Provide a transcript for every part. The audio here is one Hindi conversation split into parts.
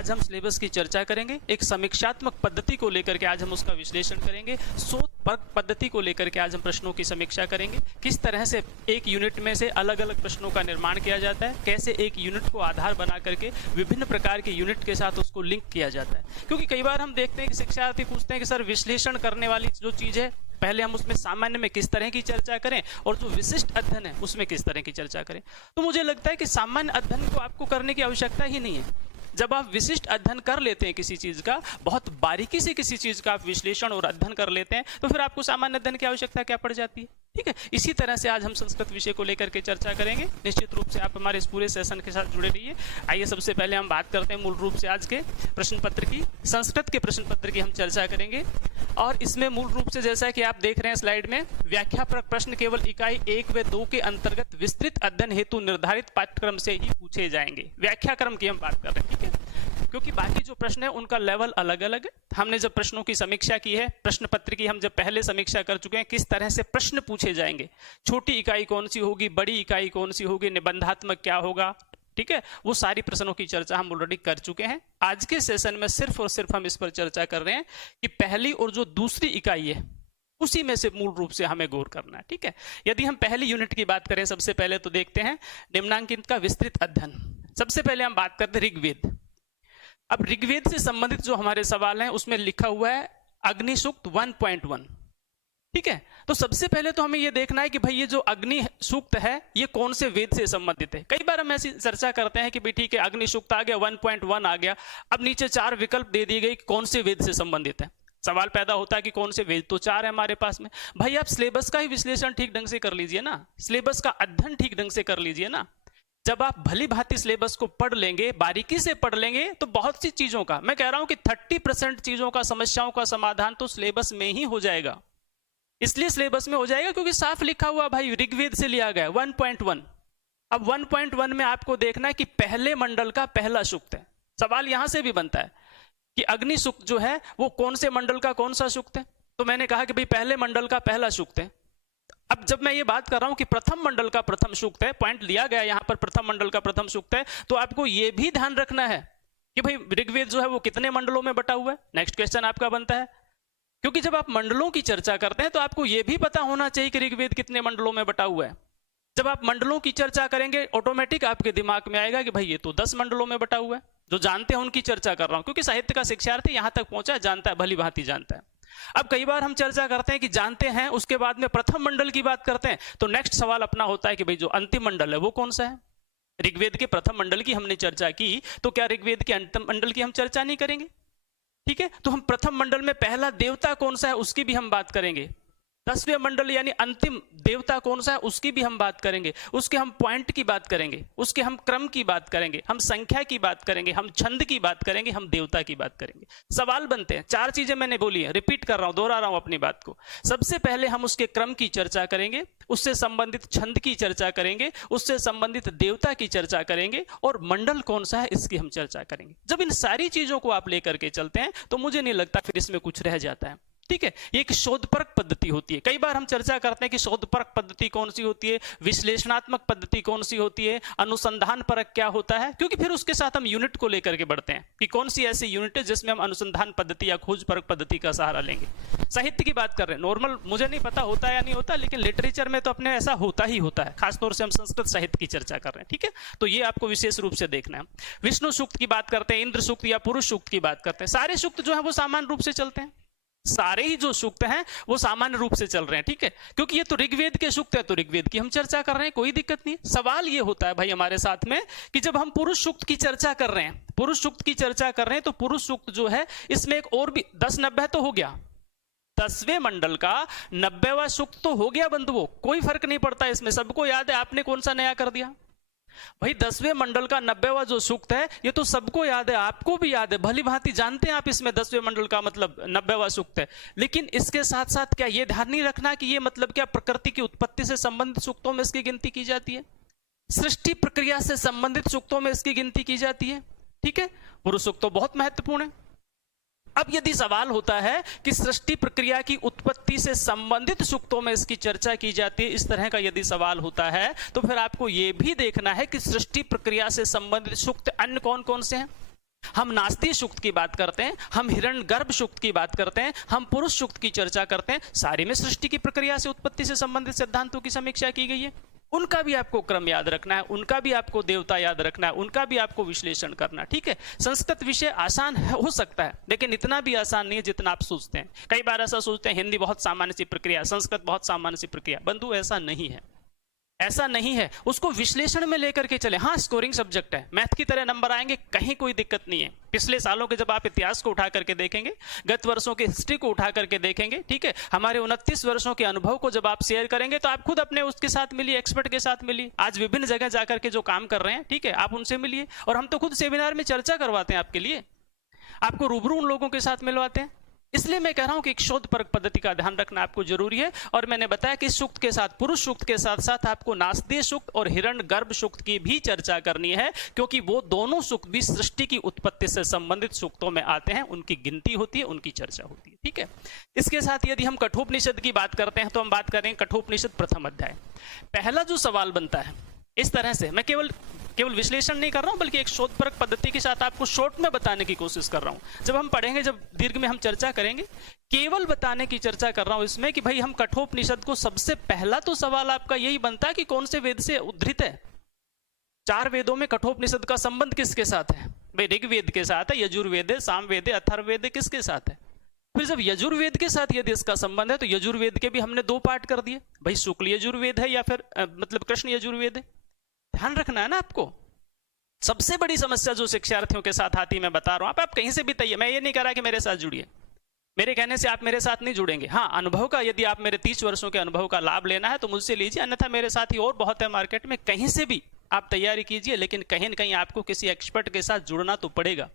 आज हम सिलेबस की चर्चा करेंगे, एक समीक्षात्मक पद्धति को लेकर के आज हम उसका विश्लेषण करेंगे, शोधपरक पद्धति को लेकर के आज हम प्रश्नों की समीक्षा करेंगे, किस तरह से एक यूनिट में से अलग अलग प्रश्नों का निर्माण किया जाता है, कैसे एक यूनिट को आधार बना करके विभिन्न प्रकार के यूनिट के साथ उसको लिंक किया जाता है। क्योंकि कई बार हम देखते हैं कि शिक्षार्थी पूछते हैं कि सर विश्लेषण करने वाली जो चीज है, पहले हम उसमें सामान्य में किस तरह की चर्चा करें और जो विशिष्ट अध्ययन है उसमें किस तरह की चर्चा करें। तो मुझे लगता है कि सामान्य अध्ययन को आपको करने की आवश्यकता ही नहीं है। जब आप विशिष्ट अध्ययन कर लेते हैं किसी चीज का, बहुत बारीकी से किसी चीज का आप विश्लेषण और अध्ययन कर लेते हैं, तो फिर आपको सामान्य अध्ययन की आवश्यकता क्या पड़ जाती है। ठीक है, इसी तरह से आज हम संस्कृत विषय को लेकर के चर्चा करेंगे। निश्चित रूप से आप हमारे इस पूरे सेशन के साथ जुड़े रहिए। आइए सबसे पहले हम बात करते हैं मूल रूप से आज के प्रश्न पत्र की। संस्कृत के प्रश्न पत्र की हम चर्चा करेंगे और इसमें मूल रूप से जैसा कि आप देख रहे हैं स्लाइड में, व्याख्यापरक प्रश्न केवल इकाई 1 व 2 के अंतर्गत विस्तृत अध्ययन हेतु निर्धारित पाठ्यक्रम से ही पूछे जाएंगे। व्याख्याक्रम की हम बात कर रहे हैं, ठीक है, क्योंकि बाकी जो प्रश्न है उनका लेवल अलग अलग है। हमने जब प्रश्नों की समीक्षा की है, प्रश्न पत्र की हम जब पहले समीक्षा कर चुके हैं, किस तरह से प्रश्न पूछे जाएंगे, छोटी इकाई कौन सी होगी, बड़ी इकाई कौन सी होगी, निबंधात्मक क्या होगा, ठीक है, वो सारी प्रश्नों की चर्चा हम ऑलरेडी कर चुके हैं। आज के सेशन में सिर्फ और सिर्फ हम इस पर चर्चा कर रहे हैं कि पहली और जो दूसरी इकाई है उसी में से मूल रूप से हमें गौर करना है। ठीक है, यदि हम पहली यूनिट की बात करें, सबसे पहले तो देखते हैं निम्नांकित का विस्तृत अध्ययन। सबसे पहले हम बात करते हैं ऋग्वेद। अब ऋग्वेद से संबंधित जो हमारे सवाल हैं उसमें लिखा हुआ है अग्नि सूक्त 1.1। ठीक है, तो सबसे पहले तो हमें यह देखना है कि भाई ये जो अग्नि सूक्त है ये कौन से वेद से संबंधित है। कई बार हम ऐसी चर्चा करते हैं कि भाई ठीक है अग्नि सूक्त आ गया, 1.1 आ गया, अब नीचे 4 विकल्प दे दिए गए कि कौन से वेद से संबंधित है। सवाल पैदा होता है कि कौन से वेद, तो 4 है हमारे पास में। भाई आप सिलेबस का ही विश्लेषण ठीक ढंग से कर लीजिए ना, सिलेबस का अध्ययन ठीक ढंग से कर लीजिए ना। जब आप भली भांति सिलेबस को पढ़ लेंगे, बारीकी से पढ़ लेंगे, तो बहुत सी चीजों का, मैं कह रहा हूं कि 30% चीजों का, समस्याओं का समाधान तो सिलेबस में ही हो जाएगा। इसलिए सिलेबस में हो जाएगा क्योंकि साफ लिखा हुआ भाई ऋग्वेद से लिया गया 1.1। अब 1.1 में आपको देखना है कि पहले मंडल का पहला सूक्त है। सवाल यहां से भी बनता है कि अग्नि सूक्त जो है वो कौन से मंडल का कौन सा सूक्त है। तो मैंने कहा कि भाई पहले मंडल का पहला सूक्त है। अब जब मैं ये बात कर रहा हूं कि प्रथम मंडल का प्रथम सूक्त है, पॉइंट लिया गया यहां पर प्रथम मंडल का प्रथम सूक्त है, तो आपको यह भी ध्यान रखना है कि भाई ऋग्वेद जो है वो कितने मंडलों में बटा हुआ है। नेक्स्ट क्वेश्चन आपका बनता है, क्योंकि जब आप मंडलों की चर्चा करते हैं तो आपको यह भी पता होना चाहिए कि ऋग्वेद कितने मंडलों में बटा हुआ है। जब आप मंडलों की चर्चा करेंगे ऑटोमेटिक आपके दिमाग में आएगा कि भाई ये तो 10 मंडलों में बटा हुआ है। जो जानते हैं उनकी चर्चा कर रहा हूं, क्योंकि साहित्य का शिक्षार्थी यहां तक पहुंचा है, जानता है, भली भांति जानता है। अब कई बार हम चर्चा करते हैं कि जानते हैं, उसके बाद में प्रथम मंडल की बात करते हैं, तो नेक्स्ट सवाल अपना होता है कि भाई जो अंतिम मंडल है वो कौन सा है। ऋग्वेद के प्रथम मंडल की हमने चर्चा की, तो क्या ऋग्वेद के अंतिम मंडल की हम चर्चा नहीं करेंगे। ठीक है, तो हम प्रथम मंडल में पहला देवता कौन सा है उसकी भी हम बात करेंगे। 10वें मंडल यानी अंतिम देवता कौन सा है उसकी भी हम बात करेंगे। उसके हम पॉइंट की बात करेंगे, उसके हम क्रम की बात करेंगे, हम संख्या की बात करेंगे, हम छंद की बात करेंगे, हम देवता की बात करेंगे। सवाल बनते हैं, 4 चीजें मैंने बोली है, रिपीट कर रहा हूं, दोहरा रहा हूं अपनी बात को। सबसे पहले हम उसके क्रम की चर्चा करेंगे, उससे संबंधित छंद की चर्चा करेंगे, उससे संबंधित देवता की चर्चा करेंगे, और मंडल कौन सा है इसकी हम चर्चा करेंगे। जब इन सारी चीजों को आप लेकर के चलते हैं तो मुझे नहीं लगता फिर इसमें कुछ रह जाता है। ठीक है, ये एक शोधपरक पद्धति होती है। कई बार हम चर्चा करते हैं कि शोधपरक पद्धति कौन सी होती है, विश्लेषणात्मक पद्धति कौन सी होती है, अनुसंधान परक क्या होता है, क्योंकि फिर उसके साथ हम यूनिट को लेकर के बढ़ते हैं कि कौन सी ऐसी यूनिट है जिसमें हम अनुसंधान पद्धति या खोज परक पद्धति का सहारा लेंगे। साहित्य की बात कर रहे हैं, नॉर्मल मुझे नहीं पता होता है या नहीं होता, लेकिन लिटरेचर में तो अपने ऐसा होता ही होता है। खासतौर से हम संस्कृत साहित्य की चर्चा कर रहे हैं। ठीक है, तो ये आपको विशेष रूप से देखना है। विष्णु सूक्त की बात करते हैं, इंद्र सूक्त या पुरुष सूक्त की बात करते हैं। सारे सूक्त जो है वो सामान्य रूप से चलते हैं, सारे ही जो सूक्त हैं वो सामान्य रूप से चल रहे हैं। ठीक है, क्योंकि ये तो ऋग्वेद के सूक्त है तो ऋग्वेद की हम चर्चा कर रहे हैं, कोई दिक्कत नहीं। सवाल ये होता है भाई हमारे साथ में कि जब हम पुरुष सूक्त की चर्चा कर रहे हैं, पुरुष सूक्त की चर्चा कर रहे हैं, तो पुरुष सूक्त जो है इसमें एक और भी 10-90 तो हो गया, 10वें मंडल का 90वां सूक्त तो हो गया बंधुओं, कोई फर्क नहीं पड़ता इसमें, सबको याद है। आपने कौन सा नया कर दिया भाई, 10वें मंडल का 90वां जो सूक्त है ये तो सबको याद है, आपको भी याद है, भली भांति जानते हैं आप इसमें 10वें मंडल का मतलब 90वां सूक्त है। लेकिन इसके साथ साथ क्या ये ध्यान नहीं रखना कि ये मतलब क्या प्रकृति की उत्पत्ति से संबंधित सूक्तों में इसकी गिनती की जाती है, सृष्टि प्रक्रिया से संबंधित सूक्तों में इसकी गिनती की जाती है। ठीक है, पुरुष सूक्त तो बहुत महत्वपूर्ण है। अब यदि सवाल होता है कि सृष्टि प्रक्रिया की उत्पत्ति से संबंधित सूक्तों में इसकी चर्चा की जाती है, इस तरह का यदि सवाल होता है, तो फिर आपको यह भी देखना है कि सृष्टि प्रक्रिया से संबंधित सूक्त अन्य कौन कौन से हैं। हम नास्तीय सूक्त की बात करते हैं, हम हिरण्यगर्भ सूक्त की बात करते हैं, हम पुरुष सूक्त की चर्चा करते हैं। सारे में सृष्टि की प्रक्रिया से उत्पत्ति से संबंधित सिद्धांतों की समीक्षा की गई है। उनका भी आपको क्रम याद रखना है, उनका भी आपको देवता याद रखना है, उनका भी आपको विश्लेषण करना है। ठीक है, संस्कृत विषय आसान हो सकता है, लेकिन इतना भी आसान नहीं है जितना आप सोचते हैं। कई बार ऐसा सोचते हैं हिंदी बहुत सामान्य सी प्रक्रिया, संस्कृत बहुत सामान्य सी प्रक्रिया। बंधु ऐसा नहीं है, ऐसा नहीं है। उसको विश्लेषण में लेकर के चले। हाँ, स्कोरिंग सब्जेक्ट है, मैथ की तरह नंबर आएंगे, कहीं कोई दिक्कत नहीं है। पिछले सालों के जब आप इतिहास को उठा करके देखेंगे, गत वर्षों के हिस्ट्री को उठा करके देखेंगे, ठीक है, हमारे 29 वर्षों के अनुभव को जब आप शेयर करेंगे तो आप खुद अपने उसके साथ मिलिए, एक्सपर्ट के साथ मिलिए। आज विभिन्न जगह जाकर के जो काम कर रहे हैं, ठीक है, आप उनसे मिलिए। और हम तो खुद सेमिनार में चर्चा करवाते हैं आपके लिए, आपको रूबरू उन लोगों के साथ मिलवाते हैं। इसलिए मैं कह रहा हूं कि एक शोध परक पद्धति का ध्यान रखना आपको जरूरी है। और मैंने बताया कि सूक्त के साथ, पुरुष सूक्त के साथ साथ आपको नास्तीय सूक्त और हिरण्यगर्भ सूक्त की भी चर्चा करनी है, क्योंकि वो दोनों सूक्त भी सृष्टि की उत्पत्ति से संबंधित सूक्तों में आते हैं, उनकी गिनती होती है, उनकी चर्चा होती है। ठीक है, इसके साथ यदि हम कठोपनिषद की बात करते हैं तो हम बात करें कठोपनिषद प्रथम अध्याय। पहला जो सवाल बनता है इस तरह से, मैं केवल विश्लेषण नहीं कर रहा हूं, बल्कि एक शोधपरक पद्धति के साथ आपको शॉर्ट में बताने की कोशिश कर रहा हूं। जब हम पढ़ेंगे, जब दीर्घ में हम चर्चा करेंगे, केवल बताने की चर्चा कर रहा हूं इसमें कि भाई हम कठोपनिषद को, सबसे पहला तो सवाल आपका यही बनता है कि कौन से वेद से उद्धृत है। 4 वेदों में कठोपनिषद का संबंध किसके साथ है? भाई ऋग्वेद के साथ है, यजुर्वेद, सामवेद, अथर्ववेद, किसके साथ है? फिर जब यजुर्वेद के साथ यदि इसका संबंध है तो यजुर्वेद के भी हमने 2 पार्ट कर दिए। भाई शुक्ल यजुर्वेद है या फिर मतलब कृष्ण यजुर्वेद है। ध्यान रखना है ना आपको। सबसे बड़ी समस्या जो शिक्षार्थियों के साथ आती, मैं बता रहा हूं, आप कहीं से भी तैयार, मैं ये नहीं कह रहा कि मेरे साथ जुड़िए, मेरे कहने से आप मेरे साथ नहीं जुड़ेंगे। हाँ, अनुभव का, यदि आप मेरे 30 वर्षों के अनुभव का लाभ लेना है तो मुझसे लीजिए, अन्यथा मेरे साथ ही और बहुत है मार्केट में, कहीं से भी आप तैयारी कीजिए, लेकिन कहीं न कहीं आपको किसी एक्सपर्ट के साथ जुड़ना तो पड़ेगा।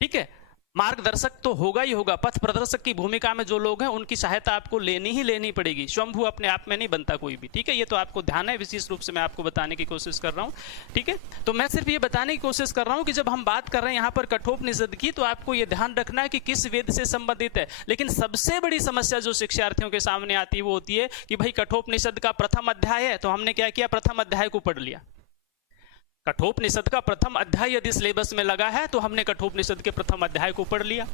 ठीक है, मार्गदर्शक तो होगा ही होगा, पथ प्रदर्शक की भूमिका में जो लोग हैं उनकी सहायता आपको लेनी ही लेनी पड़ेगी। स्वयंभू अपने आप में नहीं बनता कोई भी। ठीक है, ये तो आपको ध्यान है, विशेष रूप से मैं आपको बताने की कोशिश कर रहा हूं। ठीक है, तो मैं सिर्फ ये बताने की कोशिश कर रहा हूं कि जब हम बात कर रहे हैं यहाँ पर कठोपनिषद की, तो आपको ये ध्यान रखना है कि किस वेद से संबंधित है। लेकिन सबसे बड़ी समस्या जो शिक्षार्थियों के सामने आती है वो होती है कि भाई कठोपनिषद का प्रथम अध्याय है, तो हमने क्या किया, प्रथम अध्याय को पढ़ लिया। कठोपनिषद का प्रथम अध्याय यदि सिलेबस में लगा है तो हमने कठोपनिषद के प्रथम अध्याय को पढ़ लिया,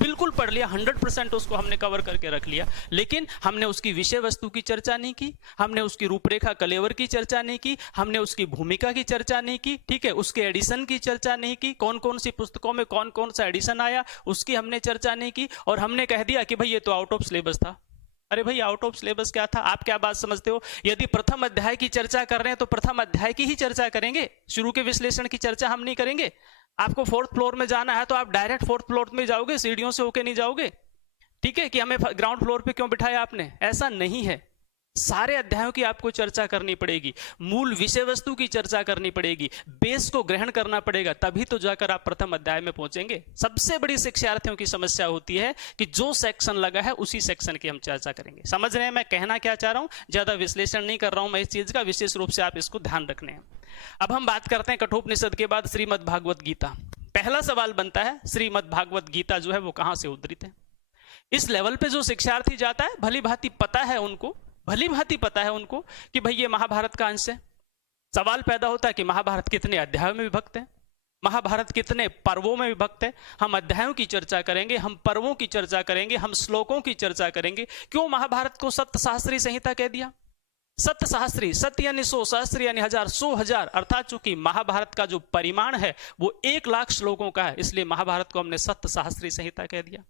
बिल्कुल पढ़ लिया, 100% उसको हमने कवर करके रख लिया। लेकिन हमने उसकी विषय वस्तु की चर्चा नहीं की, हमने उसकी रूपरेखा कलेवर की चर्चा नहीं की, हमने उसकी भूमिका की चर्चा नहीं की। ठीक है, उसके एडिशन की चर्चा नहीं की, कौन कौन सी पुस्तकों में कौन कौन सा एडिशन आया उसकी हमने चर्चा नहीं की। और हमने कह दिया कि भाई ये तो आउट ऑफ सिलेबस था। अरे भाई, आउट ऑफ सिलेबस क्या था? आप क्या बात समझते हो? यदि प्रथम अध्याय की चर्चा कर रहे हैं तो प्रथम अध्याय की ही चर्चा करेंगे, शुरू के विश्लेषण की चर्चा हम नहीं करेंगे। आपको 4th फ्लोर में जाना है तो आप डायरेक्ट 4th फ्लोर में जाओगे, सीढ़ियों से होके नहीं जाओगे। ठीक है, कि हमें ग्राउंड फ्लोर पे क्यों बिठाया आपने, ऐसा नहीं है। सारे अध्यायों की आपको चर्चा करनी पड़ेगी, मूल विषय वस्तु की चर्चा करनी पड़ेगी, बेस को ग्रहण करना पड़ेगा, तभी तो जाकर आप प्रथम अध्याय में पहुंचेंगे। सबसे बड़ी शिक्षार्थियों की समस्या होती है कि जो सेक्शन लगा है उसी सेक्शन की हम चर्चा करेंगे। समझ रहे हैं मैं कहना क्या चाह रहा हूं? ज्यादा विश्लेषण नहीं कर रहा हूं मैं इस चीज का, विशेष रूप से आप इसको ध्यान रखने हैं। अब हम बात करते हैं कठोपनिषद के बाद श्रीमद् भागवत गीता। पहला सवाल बनता है, श्रीमद् भागवत गीता जो है वो कहां से उद्धृत है? इस लेवल पे जो शिक्षार्थी जाता है, भली भांति पता है उनको, भली भांति पता है उनको कि भाई ये महाभारत का अंश है। सवाल पैदा होता है कि महाभारत कितने अध्यायों में विभक्त है, महाभारत कितने पर्वों में विभक्त है। हम अध्यायों की चर्चा करेंगे, हम पर्वों की चर्चा करेंगे, हम श्लोकों की चर्चा करेंगे। क्यों महाभारत को सप्त सहस्त्री संहिता कह दिया? सप्त सहस्त्री, सत्य यानी 100, सहस्त्र यानी 1000, 100,000, अर्थात चूंकि महाभारत का जो परिमाण है वो 1 लाख श्लोकों का है, इसलिए महाभारत को हमने सप्त सहस्त्री संहिता कह दिया।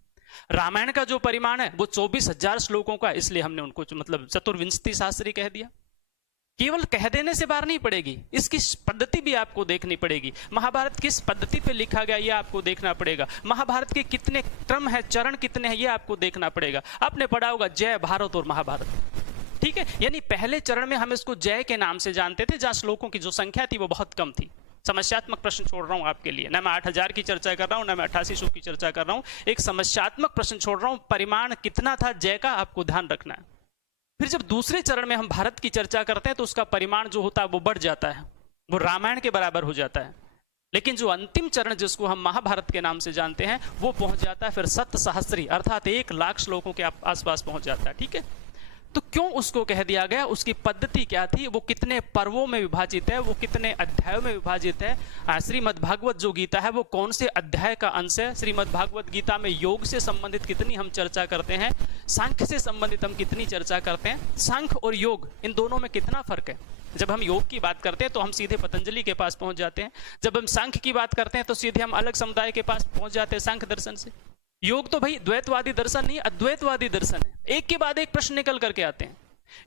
रामायण का जो परिमाण है वो 24,000 श्लोकों का, इसलिए हमने उनको मतलब चतुर्विंशति शास्त्री कह दिया। केवल कह देने से बार नहीं पड़ेगी, इसकी पद्धति भी आपको देखनी पड़ेगी। महाभारत किस पद्धति पे लिखा गया ये आपको देखना पड़ेगा। महाभारत के कितने क्रम है, चरण कितने हैं, ये आपको देखना पड़ेगा। आपने पढ़ा होगा जय भारत और महाभारत, ठीक है, यानी पहले चरण में हम इसको जय के नाम से जानते थे, जहां श्लोकों की जो संख्या थी वो बहुत कम थी। समस्यात्मक प्रश्न छोड़ रहा हूं आपके लिए, ना मैं 8000 की चर्चा कर रहा हूं, ना मैं 8800 की चर्चा कर रहा हूं, एक समस्यात्मक प्रश्न छोड़ रहा हूं। परिमाण कितना था जय का, आपको ध्यान रखना है। फिर जब दूसरे चरण में हम भारत की चर्चा करते हैं तो उसका परिमाण जो होता है वो बढ़ जाता है, वो रामायण के बराबर हो जाता है। लेकिन जो अंतिम चरण जिसको हम महाभारत के नाम से जानते हैं वो पहुंच जाता है फिर सप्त सहस्त्री, अर्थात 1 लाख श्लोकों के आसपास पहुंच जाता है। ठीक है, तो क्यों उसको कह दिया गया, उसकी पद्धति क्या थी, वो कितने पर्वों में विभाजित है, वो कितने अध्यायों में विभाजित है। श्रीमद् भागवत जो गीता है वो कौन से अध्याय का अंश है। श्रीमद् भागवत गीता में योग से संबंधित कितनी हम चर्चा करते हैं, सांख्य से संबंधित हम कितनी चर्चा करते हैं, सांख्य और योग इन दोनों में कितना फर्क है। जब हम योग की बात करते हैं तो हम सीधे पतंजलि के पास पहुंच जाते हैं, जब हम सांख्य की बात करते हैं तो सीधे हम अलग समुदाय के पास पहुंच जाते हैं सांख्य दर्शन से। योग तो भाई द्वैतवादी दर्शन नहीं, अद्वैतवादी दर्शन है। एक के बाद एक प्रश्न निकल करके आते हैं।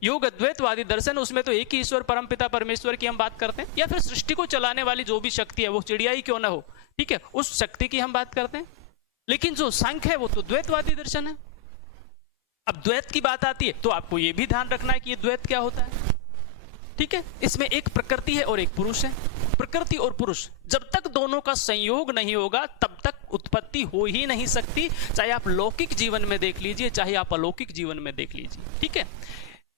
योग अद्वैतवादी दर्शन, उसमें तो एक ही ईश्वर परमपिता परमेश्वर की हम बात करते हैं, या फिर सृष्टि को चलाने वाली जो भी शक्ति है, वो चिड़िया ही क्यों ना हो, ठीक है, उस शक्ति की हम बात करते हैं। लेकिन जो सांख्य है वो तो द्वैतवादी दर्शन है। अब द्वैत की बात आती है तो आपको ये भी ध्यान रखना है कि ये द्वैत क्या होता है, ठीक है। इसमें एक प्रकृति है और एक पुरुष है। प्रकृति और पुरुष जब तक दोनों का संयोग नहीं होगा तब तक उत्पत्ति हो ही नहीं सकती, चाहे आप लौकिक जीवन में देख लीजिए, चाहे आप अलौकिक जीवन में देख लीजिए, ठीक है।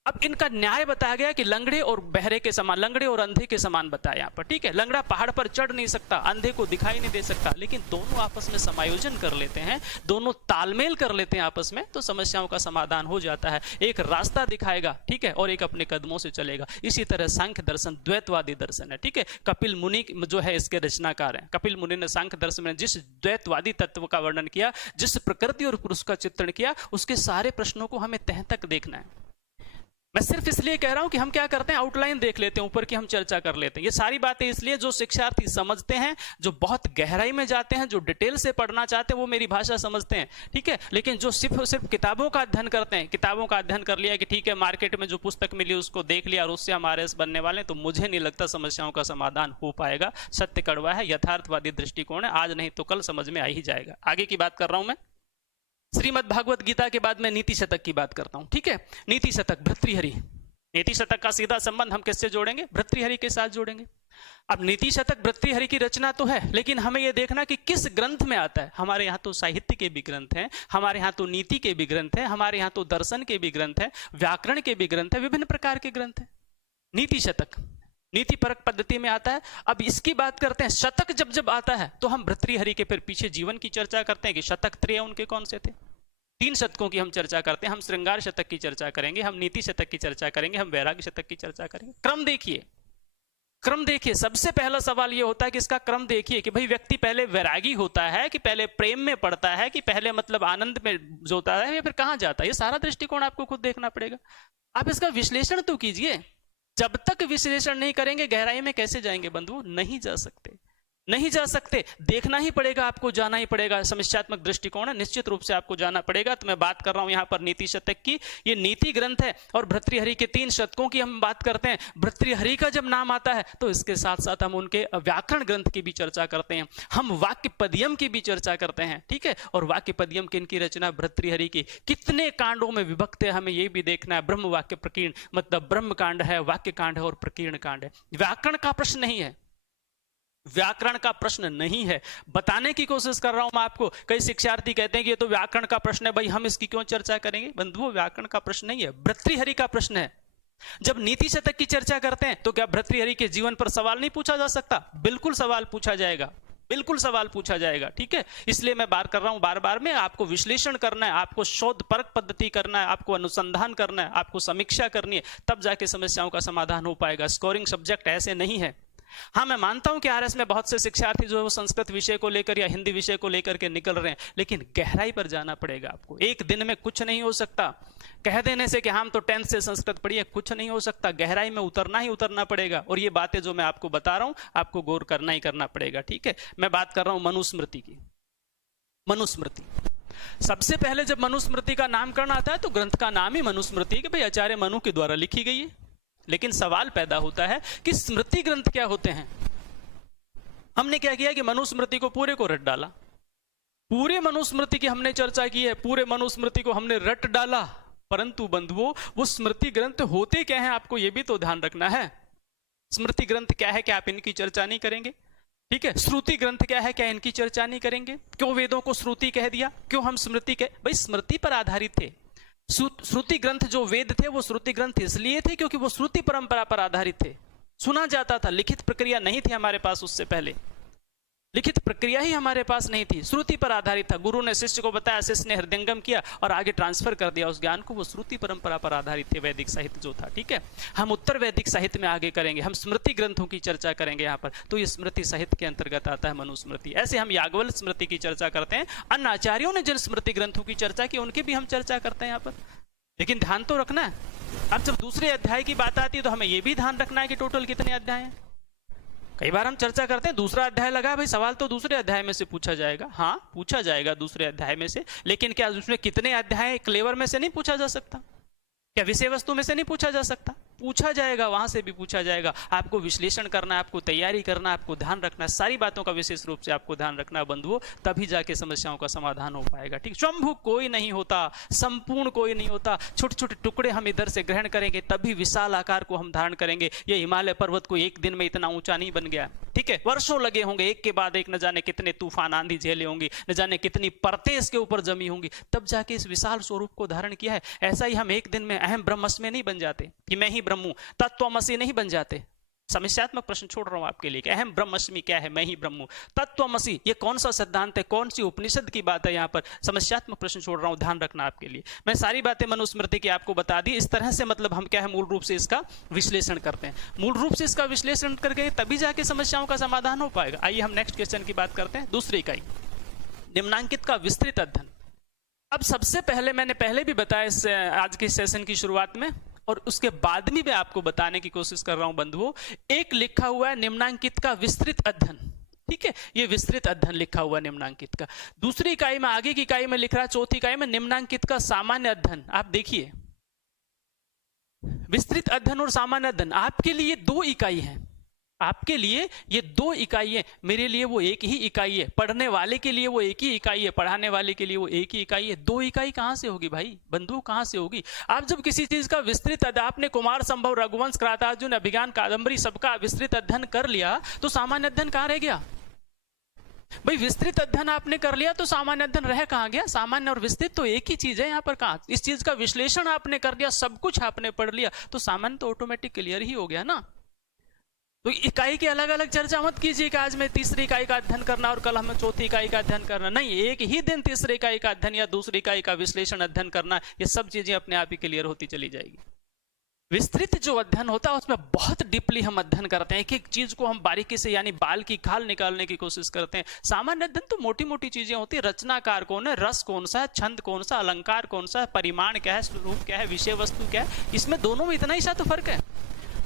अब इनका न्याय बताया गया कि लंगड़े और बहरे के समान, लंगड़े और अंधे के समान बताया यहाँ पर, ठीक है। लंगड़ा पहाड़ पर चढ़ नहीं सकता, अंधे को दिखाई नहीं दे सकता, लेकिन दोनों आपस में समायोजन कर लेते हैं, दोनों तालमेल कर लेते हैं आपस में, तो समस्याओं का समाधान हो जाता है। एक रास्ता दिखाएगा, ठीक है, और एक अपने कदमों से चलेगा। इसी तरह सांख्य दर्शन द्वैतवादी दर्शन है, ठीक है। कपिल मुनि जो है इसके रचनाकार हैं। कपिल मुनि ने सांख्य दर्शन में जिस द्वैतवादी तत्व का वर्णन किया, जिस प्रकृति और पुरुष का चित्रण किया, उसके सारे प्रश्नों को हमें तह तक देखना है। मैं सिर्फ इसलिए कह रहा हूं कि हम क्या करते हैं, आउटलाइन देख लेते हैं, ऊपर की हम चर्चा कर लेते हैं। ये सारी बातें इसलिए जो शिक्षार्थी समझते हैं, जो बहुत गहराई में जाते हैं, जो डिटेल से पढ़ना चाहते हैं, वो मेरी भाषा समझते हैं, ठीक है। लेकिन जो सिर्फ किताबों का अध्ययन करते हैं, किताबों का अध्ययन कर लिया कि ठीक है मार्केट में जो पुस्तक मिली उसको देख लिया और उससे हम आरएस बनने वाले हैं, तो मुझे नहीं लगता समस्याओं का समाधान हो पाएगा। सत्य कड़वा है, यथार्थवादी दृष्टिकोण है, आज नहीं तो कल समझ में आ ही जाएगा। आगे की बात कर रहा हूं मैं। श्रीमद् भागवत गीता के बाद मैं नीति शतक की बात करता हूं, ठीक है। नीति शतक, भर्तृहरि। नीति शतक का सीधा संबंध हम किससे जोड़ेंगे, भर्तृहरि के साथ जोड़ेंगे। अब नीति शतक भर्तृहरि की रचना तो है, लेकिन हमें यह देखना कि किस ग्रंथ में आता है। हमारे यहाँ तो साहित्य के भी ग्रंथ हैं, हमारे यहाँ तो नीति के भी ग्रंथ हैं, हमारे यहाँ तो दर्शन के भी ग्रंथ हैं, व्याकरण के भी ग्रंथ हैं, विभिन्न प्रकार के ग्रंथ हैं। नीति शतक नीति परक पद्धति में आता है। अब इसकी बात करते हैं, शतक जब जब आता है तो हम भर्तृहरि के फिर पीछे जीवन की चर्चा करते हैं कि शतक त्रय उनके कौन से थे। 3 शतकों की हम चर्चा करते हैं। हम श्रृंगार शतक की चर्चा करेंगे, हम नीति शतक की चर्चा करेंगे, हम वैराग्य शतक की चर्चा करेंगे। क्रम देखिए, क्रम देखिए। सबसे पहला सवाल यह होता है कि इसका क्रम देखिए कि भाई व्यक्ति पहले वैरागी होता है कि पहले प्रेम में पड़ता है कि पहले मतलब आनंद में जोता है या फिर कहां जाता है। ये सारा दृष्टिकोण आपको खुद देखना पड़ेगा। आप इसका विश्लेषण तो कीजिए। जब तक विश्लेषण नहीं करेंगे गहराई में कैसे जाएंगे बंधु, नहीं जा सकते, नहीं जा सकते। देखना ही पड़ेगा, आपको जाना ही पड़ेगा। समस्यात्मक दृष्टिकोण है, निश्चित रूप से आपको जाना पड़ेगा। तो मैं बात कर रहा हूं यहां पर नीति शतक की। ये नीति ग्रंथ है और भर्तृहरि के 3 शतकों की हम बात करते हैं। भर्तृहरि का जब नाम आता है तो इसके साथ साथ हम उनके व्याकरण ग्रंथ की भी चर्चा करते हैं, हम वाक्य पद्यम की भी चर्चा करते हैं, ठीक है। और वाक्य पद्यम किनकी रचना, भर्तृहरि की। कितने कांडों में विभक्त है हमें ये भी देखना है। ब्रह्म वाक्य प्रकीर्ण, मतलब ब्रह्म कांड है, वाक्य कांड है और प्रकीर्ण कांड है। व्याकरण का प्रश्न नहीं है, व्याकरण का प्रश्न नहीं है। बताने की कोशिश कर रहा हूं मैं आपको। कई शिक्षार्थी कहते हैं कि ये तो व्याकरण का प्रश्न है, भाई हम इसकी क्यों चर्चा करेंगे। बंधुओं, व्याकरण का प्रश्न नहीं है, भर्तृहरि का प्रश्न है। जब नीति शतक की चर्चा करते हैं तो क्या भर्तृहरि के जीवन पर सवाल नहीं पूछा जा सकता? बिल्कुल सवाल पूछा जाएगा, बिल्कुल सवाल पूछा जाएगा, ठीक है। इसलिए मैं बात कर रहा हूं बार बार में, आपको विश्लेषण करना है, आपको शोध परक पद्धति करना है, आपको अनुसंधान करना है, आपको समीक्षा करनी है, तब जाके समस्याओं का समाधान हो पाएगा। स्कोरिंग सब्जेक्ट ऐसे नहीं है। हाँ, मैं मानता हूं कि आरएस में बहुत से शिक्षार्थी जो है वो संस्कृत विषय को लेकर या हिंदी विषय को लेकर के निकल रहे हैं, लेकिन गहराई पर जाना पड़ेगा आपको। एक दिन में कुछ नहीं हो सकता। कह देने से कि हम तो 10th से संस्कृत पढ़िए, कुछ नहीं हो सकता। गहराई में उतरना ही उतरना पड़ेगा। और ये बातें जो मैं आपको बता रहा हूं आपको गौर करना ही करना पड़ेगा, ठीक है। मैं बात कर रहा हूं मनुस्मृति की। मनुस्मृति सबसे पहले जब मनुस्मृति का नामकरण आता है तो ग्रंथ का नाम ही मनुस्मृति कि भाई आचार्य मनु के द्वारा लिखी गई है। लेकिन सवाल पैदा होता है कि स्मृति ग्रंथ क्या होते हैं। हमने क्या किया कि मनुस्मृति को पूरे को रट डाला। पूरे मनुस्मृति की हमने चर्चा की है, पूरे मनुस्मृति को हमने रट डाला। परंतु बंधुओं, वो स्मृति ग्रंथ होते क्या हैं आपको ये भी तो ध्यान रखना है। स्मृति ग्रंथ क्या है, क्या आप इनकी चर्चा नहीं करेंगे, ठीक है। श्रुति ग्रंथ क्या है, क्या इनकी चर्चा नहीं करेंगे। क्यों वेदों को श्रुति कह दिया, क्यों हम स्मृति कह, भाई स्मृति पर आधारित थे। श्रुति ग्रंथ जो वेद थे वो श्रुति ग्रंथ इसलिए थे क्योंकि वो श्रुति परंपरा पर आधारित थे, सुना जाता था, लिखित प्रक्रिया नहीं थी हमारे पास उससे पहले। लिखित प्रक्रिया ही हमारे पास नहीं थी, श्रुति पर आधारित था। गुरु ने शिष्य को बताया, शिष्य ने हृदयंगम किया और आगे ट्रांसफर कर दिया उस ज्ञान को। वो श्रुति परंपरा पर आधारित थे वैदिक साहित्य जो था। ठीक है, हम उत्तर वैदिक साहित्य में आगे करेंगे, हम स्मृति ग्रंथों की चर्चा करेंगे यहाँ पर। तो ये स्मृति साहित्य के अंतर्गत आता है मनुस्मृति। ऐसे हम याज्ञवल्क्य स्मृति की चर्चा करते हैं, अन्य आचार्यों ने जिन स्मृति ग्रंथों की चर्चा की उनकी भी हम चर्चा करते हैं यहाँ पर। लेकिन ध्यान तो रखना है, अब जब दूसरे अध्याय की बात आती है तो हमें यह भी ध्यान रखना है कि टोटल कितने अध्याय हैं। कई बार हम चर्चा करते हैं दूसरा अध्याय लगा, भाई सवाल तो दूसरे अध्याय में से पूछा जाएगा। हाँ, पूछा जाएगा दूसरे अध्याय में से, लेकिन क्या उसमें कितने अध्याय क्लेवर में से नहीं पूछा जा सकता? क्या विषय वस्तु में से नहीं पूछा जा सकता? पूछा जाएगा, वहां से भी पूछा जाएगा। आपको विश्लेषण करना है, आपको तैयारी करना है, आपको ध्यान रखना है, सारी बातों का विशेष रूप से आपको ध्यान रखना है बंधुओं, तभी जाके समस्याओं का समाधान हो पाएगा। ठीक, स्वयंभू कोई नहीं होता, संपूर्ण कोई नहीं होता। छोटे छोटे टुकड़े हम इधर से ग्रहण करेंगे तभी विशाल आकार को हम धारण करेंगे। ये हिमालय पर्वत को एक दिन में इतना ऊंचा नहीं बन गया। ठीक है, वर्षों लगे होंगे, एक के बाद एक, न जाने कितने तूफान आंधी झेले होंगी, न जाने कितनी परतें इसके ऊपर जमी होंगी, तब जाके इस विशाल स्वरूप को धारण किया है। ऐसा ही हम एक दिन में अहम ब्रह्मस्मि नहीं बन जाते कि मैं ही ब्रह्म हूं, तत्वमसि नहीं बन जाते। समस्यात्मक प्रश्न छोड़ रहा हूं आपके लिए कि अहम ब्रह्मस्मि क्या है, मैं ही ब्रह्म हूं, तत्वमसि ये कौन सा सिद्धांत है, कौन सी उपनिषद की बात है? यहाँ पर समस्यात्मक प्रश्न छोड़ रहा हूं, ध्यान रखना आपके लिए। मैं सारी बातें मनुस्मृति की आपको बता दी। इस तरह से मतलब हम क्या है, मूल रूप से इसका विश्लेषण करते हैं। मूल रूप से इसका विश्लेषण करके तभी जाके समस्याओं का समाधान हो पाएगा। आइए हम नेक्स्ट क्वेश्चन की बात करते हैं। दूसरी इकाई, निम्नांकित का विस्तृत अध्ययन। अब सबसे पहले, मैंने पहले भी बताया इस आज के सेशन की शुरुआत में और उसके बाद में मैं आपको बताने की कोशिश कर रहा हूं बंधुओं, एक लिखा हुआ है निम्नांकित का विस्तृत अध्ययन। ठीक है, ये विस्तृत अध्ययन लिखा हुआ निम्नांकित का। दूसरी इकाई में, आगे की इकाई में लिख रहा है, चौथी इकाई में निम्नांकित का सामान्य अध्ययन। आप देखिए, विस्तृत अध्ययन और सामान्य अध्ययन आपके लिए दो इकाई है। आपके लिए ये दो इकाई है, मेरे लिए वो एक ही इकाई है, पढ़ने वाले के लिए वो एक ही इकाई है, पढ़ाने वाले के लिए वो एक ही इकाई है। दो इकाई कहां से होगी भाई बंधु, कहां से होगी? आप जब किसी चीज का विस्तृत अध्ययन, आपने कुमार संभव, रघुवंश, क्रातार्जुन, अभिज्ञान, कादंबरी सबका विस्तृत अध्ययन कर लिया, तो सामान्य अध्ययन कहां रह गया भाई? विस्तृत अध्ययन आपने कर लिया तो सामान्य अध्ययन रह कहां गया? सामान्य और विस्तृत तो एक ही चीज है यहाँ पर। कहां इस चीज का विश्लेषण आपने कर लिया, सब कुछ आपने पढ़ लिया, तो सामान्य तो ऑटोमेटिक क्लियर ही हो गया ना। तो इकाई की अलग अलग चर्चा मत कीजिए कि आज मैं तीसरी इकाई का अध्ययन करना और कल हमें चौथी इकाई का अध्ययन करना। नहीं, एक ही दिन तीसरी इकाई का अध्ययन या दूसरी इकाई का विश्लेषण अध्ययन करना, ये सब चीजें अपने आप ही क्लियर होती चली जाएगी। विस्तृत जो अध्ययन होता है उसमें बहुत डीपली हम अध्ययन करते हैं, एक एक चीज को हम बारीकी से यानी बाल की खाल निकालने की कोशिश करते हैं। सामान्य अध्ययन तो मोटी मोटी चीजें होती है, रचनाकार कौन है, रस कौन सा है, छंद कौन सा, अलंकार कौन सा है, परिमाण क्या है, स्वरूप क्या है, विषय वस्तु क्या है, इसमें दोनों में इतना ही सा तो फर्क है।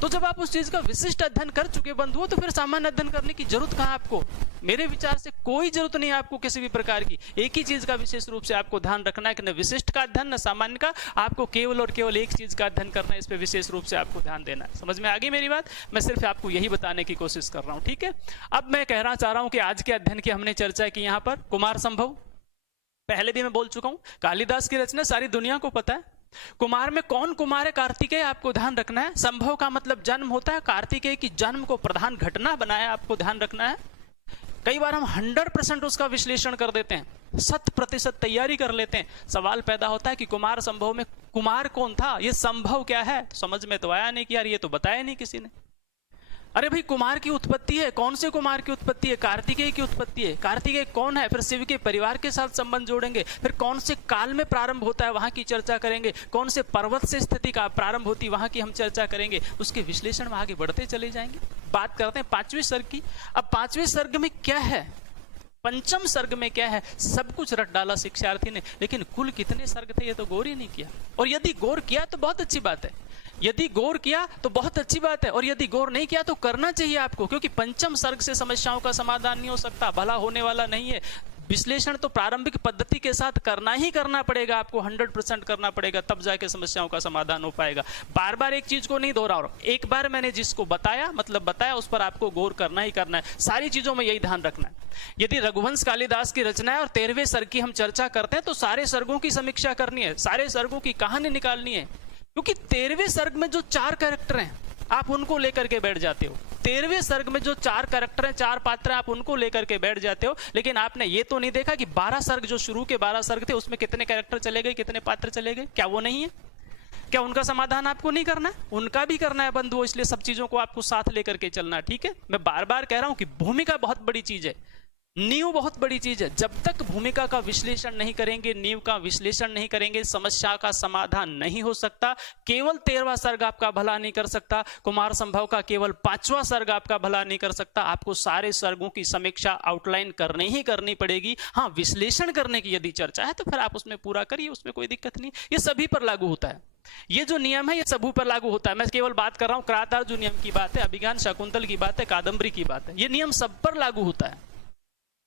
तो जब आप उस चीज का विशिष्ट अध्ययन कर चुके बंधुओं, तो फिर सामान्य अध्ययन करने की जरूरत कहां आपको? मेरे विचार से कोई जरूरत नहीं है आपको किसी भी प्रकार की। एक ही चीज का विशेष रूप से आपको ध्यान रखना है कि न विशिष्ट का अध्ययन न सामान्य का, आपको केवल और केवल एक चीज का अध्ययन करना है, इस पर विशेष रूप से आपको ध्यान देना है। समझ में आ गई मेरी बात? मैं सिर्फ आपको यही बताने की कोशिश कर रहा हूं। ठीक है, अब मैं कहना चाह रहा हूं कि आज के अध्ययन की हमने चर्चा की यहाँ पर कुमार संभव, पहले भी मैं बोल चुका हूं, कालिदास की रचना सारी दुनिया को पता है। कुमार में कौन कुमार है? कार्तिकेय, आपको ध्यान रखना है। संभव का मतलब जन्म होता है, कार्तिकेय की जन्म को प्रधान घटना बनाया, आपको ध्यान रखना है। कई बार हम 100% उसका विश्लेषण कर देते हैं, 100% तैयारी कर लेते हैं। सवाल पैदा होता है कि कुमार संभव में कुमार कौन था, ये संभव क्या है? समझ में तो आया नहीं कि यार ये तो बताया नहीं किसी ने। अरे भाई, कुमार की उत्पत्ति है, कौन से कुमार की उत्पत्ति है? कार्तिकेय की उत्पत्ति है। कार्तिकेय कौन है? फिर शिव के परिवार के साथ संबंध जोड़ेंगे। फिर कौन से काल में प्रारंभ होता है, वहां की चर्चा करेंगे। कौन से पर्वत से स्थिति का प्रारंभ होती है, वहां की हम चर्चा करेंगे। उसके विश्लेषण में आगे बढ़ते चले जाएंगे। बात करते हैं 5वें सर्ग की। अब 5वें सर्ग में क्या है, पंचम सर्ग में क्या है, सब कुछ रट डाला शिक्षार्थी ने, लेकिन कुल कितने सर्ग थे ये तो गौर ही नहीं किया। और यदि गौर किया तो बहुत अच्छी बात है, यदि गौर किया तो बहुत अच्छी बात है, और यदि गौर नहीं किया तो करना चाहिए आपको, क्योंकि पंचम सर्ग से समस्याओं का समाधान नहीं हो सकता, भला होने वाला नहीं है। विश्लेषण तो प्रारंभिक पद्धति के साथ करना ही करना पड़ेगा, आपको 100% करना पड़ेगा, तब जाके समस्याओं का समाधान हो पाएगा। बार बार एक चीज को नहीं दोहरा रहा हूं, एक बार मैंने जिसको बताया मतलब बताया, उस पर आपको गौर करना ही करना है। सारी चीजों में यही ध्यान रखना है। यदि रघुवंश कालिदास की रचना है और 13वें सर्ग की हम चर्चा करते हैं, तो सारे सर्गों की समीक्षा करनी है, सारे सर्गों की कहानी निकालनी है, क्योंकि 13वें सर्ग में जो 4 कैरेक्टर हैं आप उनको लेकर के बैठ जाते हो। 13वें सर्ग में जो 4 कैरेक्टर हैं, 4 पात्र हैं, आप उनको लेकर के बैठ जाते हो, लेकिन आपने ये तो नहीं देखा कि 12 सर्ग जो शुरू के 12 सर्ग थे उसमें कितने कैरेक्टर चले गए, कितने पात्र चले गए। क्या वो नहीं है? क्या उनका समाधान आपको नहीं करना है? उनका भी करना है बंधुओं, इसलिए सब चीजों को आपको साथ लेकर के चलना है। ठीक है, मैं बार बार कह रहा हूं कि भूमिका बहुत बड़ी चीज है। नींव बहुत बड़ी चीज है। जब तक भूमिका का विश्लेषण नहीं करेंगे, नींव का विश्लेषण नहीं करेंगे, समस्या का समाधान नहीं हो सकता। केवल 13वां सर्ग आपका भला नहीं कर सकता, कुमार संभव का केवल 5वां सर्ग आपका भला नहीं कर सकता। आपको सारे सर्गों की समीक्षा आउटलाइन करनी ही करनी पड़ेगी। हाँ, विश्लेषण करने की यदि चर्चा है तो फिर आप उसमें पूरा करिए, उसमें कोई दिक्कत नहीं। ये सभी पर लागू होता है, ये जो नियम है ये सभी पर लागू होता है। मैं केवल बात कर रहा हूं क्रातार जो नियम की बात है, अभिज्ञान शाकुंतल की बात है, कादंबरी की बात है, ये नियम सब पर लागू होता है।